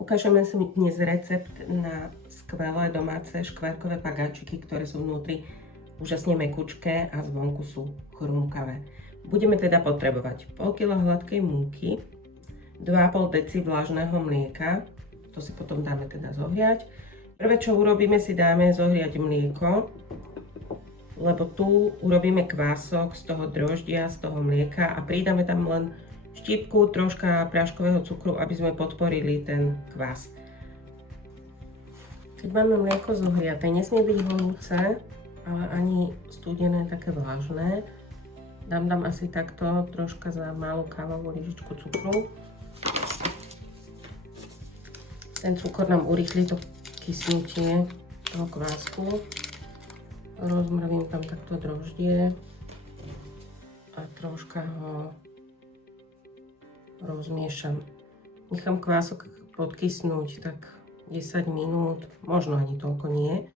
Ukážeme si dnes recept na skvelé domáce škvárkové pagáčiky, ktoré sú vnútri úžasne mekučké a zvonku sú chrumkavé. Budeme teda potrebovať pol kilo hladkej múky, 2,5 deci vlažného mlieka, to si potom dáme teda zohriať. Prvé, čo urobíme, si dáme zohriať mlieko, lebo tu urobíme kvások z toho droždia, z toho mlieka a pridáme tam len štipku, troška práškového cukru, aby sme podporili ten kvás. Keď máme mlieko zohriaté, nesmie byť horúce, ale ani studené, také vlažné. Dám asi takto troška za malú kávovú lyžičku cukru. Ten cukor nám urýchli to kysnutie toho kvásku. Rozmrvím tam takto droždie a troška ho rozmiešam. Nechám kvások podkysnúť tak 10 minút, možno ani toľko nie.